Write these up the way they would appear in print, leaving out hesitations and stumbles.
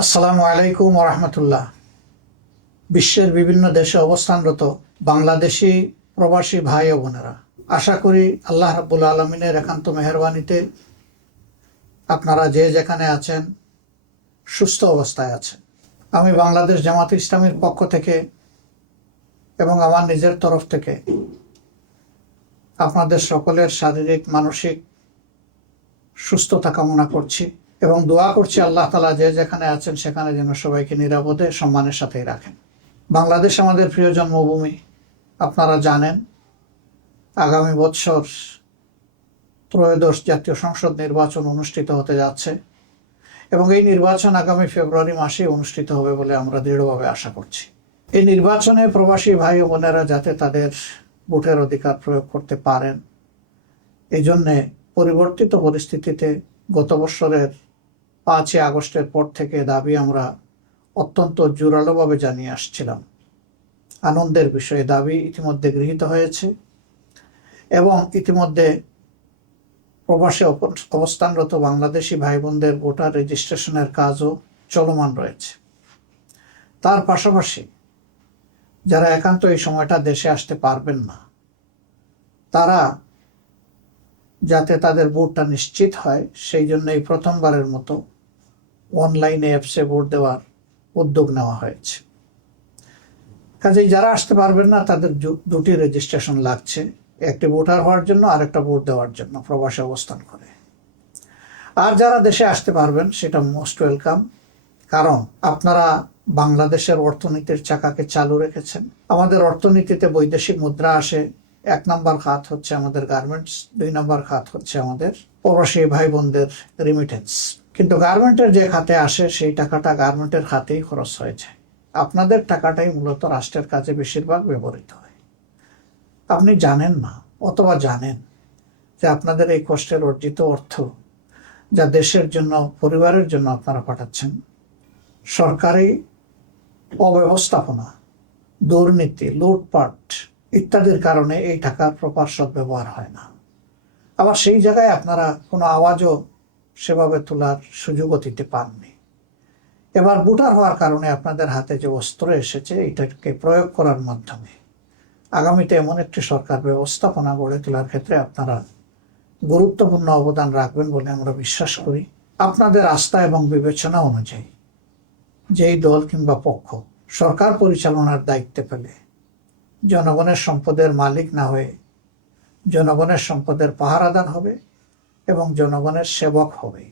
আসসালামু আলাইকুম ওরহমতুল্লাহ। বিশ্বের বিভিন্ন দেশে অবস্থানরত বাংলাদেশি প্রবাসী ভাই ও বোনেরা, আশা করি আল্লাহ রাব্বুল আলমিনের একান্ত মেহরবানিতে আপনারা যে যেখানে আছেন সুস্থ অবস্থায় আছেন। আমি বাংলাদেশ জামাত ইসলামীর পক্ষ থেকে এবং আমার নিজের তরফ থেকে আপনাদের সকলের শারীরিক মানসিক সুস্থতা কামনা করছি এবং দোয়া করছি আল্লাহ তাআলা যে যেখানে আছেন সেখানে যেন সবাইকে নিরাপদে সম্মানের সাথেই রাখেন। বাংলাদেশ আমাদের প্রিয় জন্মভূমি। আপনারা জানেন আগামী বছর ত্রয়োদশ জাতীয় সংসদ নির্বাচন অনুষ্ঠিত হতে যাচ্ছে এবং এই নির্বাচন আগামী ফেব্রুয়ারি মাসে অনুষ্ঠিত হবে বলে আমরা দৃঢ়ভাবে আশা করছি। এই নির্বাচনে প্রবাসী ভাই ও বোনেরা যাতে তাদের ভোটের অধিকার প্রয়োগ করতে পারেন, এই জন্যে পরিবর্তিত পরিস্থিতিতে গত বছরের 5ই আগস্টের পর থেকে দাবি আমরা অত্যন্ত জোরালোভাবে জানিয়ে আসছিলাম। আনন্দের বিষয়ে দাবি ইতিমধ্যে গৃহীত হয়েছে এবং ইতিমধ্যে প্রবাসে অবস্থানরত বাংলাদেশি ভাই বোনদের ভোটার রেজিস্ট্রেশনের কাজও চলমান রয়েছে। তার পাশাপাশি যারা একান্ত এই সময়টা দেশে আসতে পারবেন না, তারা যাতে তাদের ভোটটা নিশ্চিত হয় সেই জন্য এই প্রথমবারের মতো অনলাইনে অ্যাপসে ভোট দেওয়ার উদ্যোগ নেওয়া হয়েছে। কাজেই যারা আসতে পারবেন না তাদের দুটি রেজিস্ট্রেশন লাগছে, একটি ভোটার হওয়ার জন্য আর একটা ভোট দেওয়ার জন্য প্রবাসে অবস্থান করে। আর যারা দেশে আসতে পারবেন সেটা মোস্ট ওয়েলকাম, কারণ আপনারা বাংলাদেশের অর্থনীতির চাকাকে চালু রেখেছেন। আমাদের অর্থনীতিতে বৈদেশিক মুদ্রা আসে, 1 নম্বর খাত হচ্ছে আমাদের গার্মেন্টস, 2 নম্বর খাত হচ্ছে আমাদের প্রবাসী ভাই বোনদের রিমিটেন্স। কিন্তু গার্মেন্টের যে খাতে আসে সেই টাকাটা গার্মেন্টের খাতেই খরচ হয়ে যায়। আপনাদের টাকাটাই মূলত রাষ্ট্রের কাজে বেশিরভাগ ব্যবহৃত হয়। আপনি জানেন না অথবা জানেন যে আপনাদের এই কষ্টের অর্জিত অর্থ যা দেশের জন্য, পরিবারের জন্য আপনারা পাঠাচ্ছেন, সরকারি অব্যবস্থাপনা, দুর্নীতি, লুটপাট ইত্যাদির কারণে এই টাকার প্রপার সদ্ব্যবহার হয় না। আবার সেই জায়গায় আপনারা কোনো আওয়াজও সেভাবে তোলার সুযোগও দিতে পাননি। এবার ভোটার হওয়ার কারণে আপনাদের হাতে যে অস্ত্র এসেছে এটাকে প্রয়োগ করার মাধ্যমে আগামীতে এমন একটি সরকার ব্যবস্থাপনা গড়ে তোলার ক্ষেত্রে আপনারা গুরুত্বপূর্ণ অবদান রাখবেন বলে আমরা বিশ্বাস করি। আপনাদের আস্থা এবং বিবেচনা অনুযায়ী যেই দল কিংবা পক্ষ সরকার পরিচালনার দায়িত্বে পেলে জনগণের সম্পদের মালিক না হয়ে জনগণের সম্পদের পাহারাদার হবে এবং জনগণের সেবক হবে,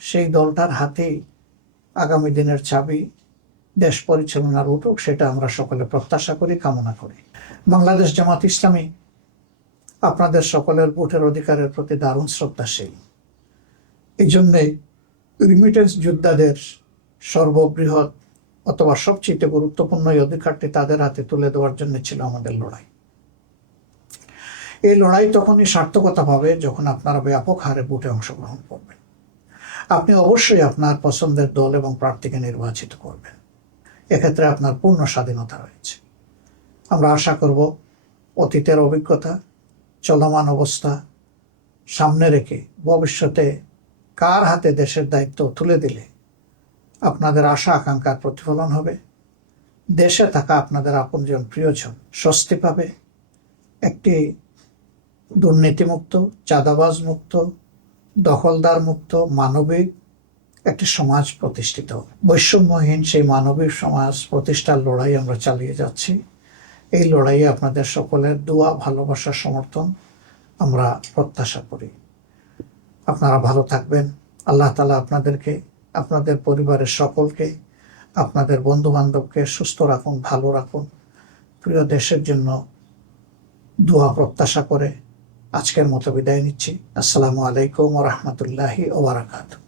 সেই দলটার হাতেই আগামী দিনের চাবি দেশ পরিচালনার উঠুক, সেটা আমরা সকলে প্রত্যাশা করি, কামনা করি। বাংলাদেশ জামাত ইসলামী আপনাদের সকলের ভোটের অধিকারের প্রতি দারুণ শ্রদ্ধাশীল। এই জন্যেই রিমিটেন্স যোদ্ধাদের সর্ববৃহৎ অথবা সবচেয়ে গুরুত্বপূর্ণ এই অধিকারটি তাদের হাতে তুলে দেওয়ার জন্য ছিল আমাদের লড়াই। এই লড়াই তখনই সার্থকতা পাবে যখন আপনারা ব্যাপক হারে ভোটে অংশগ্রহণ করবেন। আপনি অবশ্যই আপনার পছন্দের দল এবং প্রার্থীকে নির্বাচিত করবেন, এক্ষেত্রে আপনার পূর্ণ স্বাধীনতা রয়েছে। আমরা আশা করব অতীতের অভিজ্ঞতা, চলমান অবস্থা সামনে রেখে ভবিষ্যতে কার হাতে দেশের দায়িত্ব তুলে দিলে আপনাদের আশা আকাঙ্ক্ষার প্রতিফলন হবে, দেশে থাকা আপনাদের আপনজন প্রিয়জন স্বস্তি পাবে, একটি দুর্নীতিমুক্ত, চাঁদাবাজ মুক্ত, দখলদার মুক্ত, মানবিক একটি সমাজ প্রতিষ্ঠিত, বৈষম্যহীন সেই মানবিক সমাজ প্রতিষ্ঠার লড়াই আমরা চালিয়ে যাচ্ছি। এই লড়াইয়ে আপনাদের সকলের দোয়া, ভালোবাসা, সমর্থন আমরা প্রত্যাশা করি। আপনারা ভালো থাকবেন। আল্লাহ তাআলা আপনাদেরকে, আপনাদের পরিবারের সকলকে, আপনাদের বন্ধু বান্ধবকে সুস্থ রাখুন, ভালো রাখুন। প্রিয় দেশের জন্য দোয়া প্রত্যাশা করে আজকের মতো বিদায় নিচ্ছি। আসসালামু আলাইকুম ওয়া রাহমাতুল্লাহি ওয়া বারাকাতুহু।